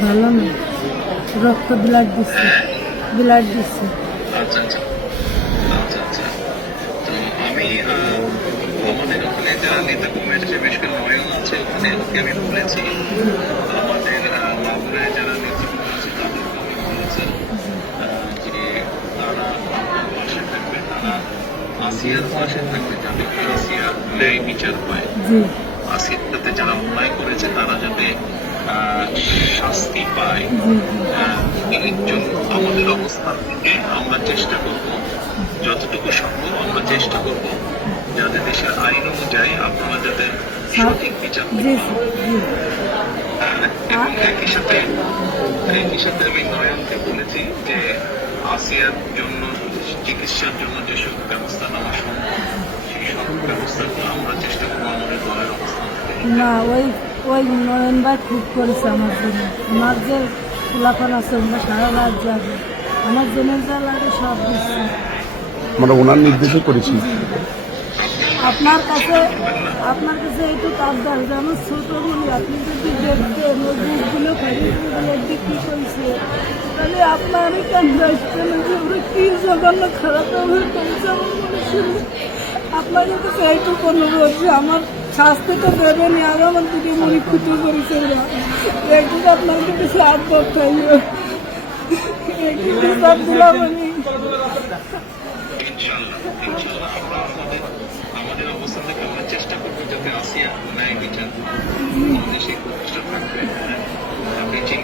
ভালো না। রক্ত ব্লাড দিচ্ছে। ব্লাড দিচ্ছে আচ্ছা আচ্ছা আচ্ছা তো আমি আমাদের ওখানে যারা নেতা কর্মী আছে বেশ নয়ন আছে ওখানে আমি বলেছি আসিয়ার পাশে যাতে করে ন্যায় বিচার পায় জি যারা অন্যায় করেছে তারা যাতে শাস্তি পায় এর জন্য আমাদের অবস্থান থেকে আমরা চেষ্টা করব যতটুকু সম্ভব আমরা চেষ্টা করব যাতে দেশের আইন অনুযায়ী আপনারা যাতে সঠিক বিচার। এবং একই সাথে একই সাথে আমি নয়নকে বলেছি যে আসিয়ার জন্য চিকিৎসার জন্য যেসব ব্যবস্থা নেওয়া সম্ভব সেই সব ব্যবস্থাগুলো আমরা চেষ্টা করব আমাদের দলের অবস্থান না ওই ওই নয়ন ভাই খুব করেছে আমার জন্য। আমার যে ফুলাফান আছে আমরা সারা রাত যাবে। আমার জন্য যা লাগে সব দিচ্ছে। আমরা ওনার নির্দেশে করেছি আপনার কাছে আপনার কাছে একটু আবদার যে আমার ছোট বলি আপনি যদি দেখতেন ওই বুকগুলো খাইগুলো বিক্রি করছে? তাহলে আপনার কেন আসতেন যে ওরা কি জঘন্য খারাপ ব্যবহার করেছে আমার মনে শুনে আপনার কাছে এইটুকু অনুরোধ যে আপনার আমি চেষ্টা করব যাতে আসিয়া ন্যায় বিচার সেই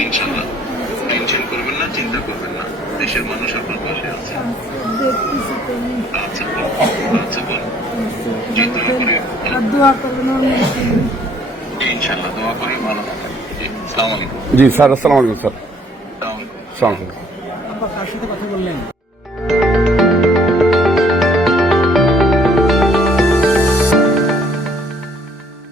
ইনশাল্লাহ টেনশন করবেন না চিন্তা করবেন না। দেশের মানুষ আপনার পাশে আছে। আচ্ছা আচ্ছা বল। জি দোয়া করি দোয়া করবেন আমার মেয়েকে নিয়ে। ইনশাল্লাহ দোয়া করি ভালো থাকেন জি আসসালামু আলাইকুম। জি স্যার আসসালামু আলাইকুম স্যার। আসসালামু আলাইকুম। আসসালামু কার সাথে কথা বললেন?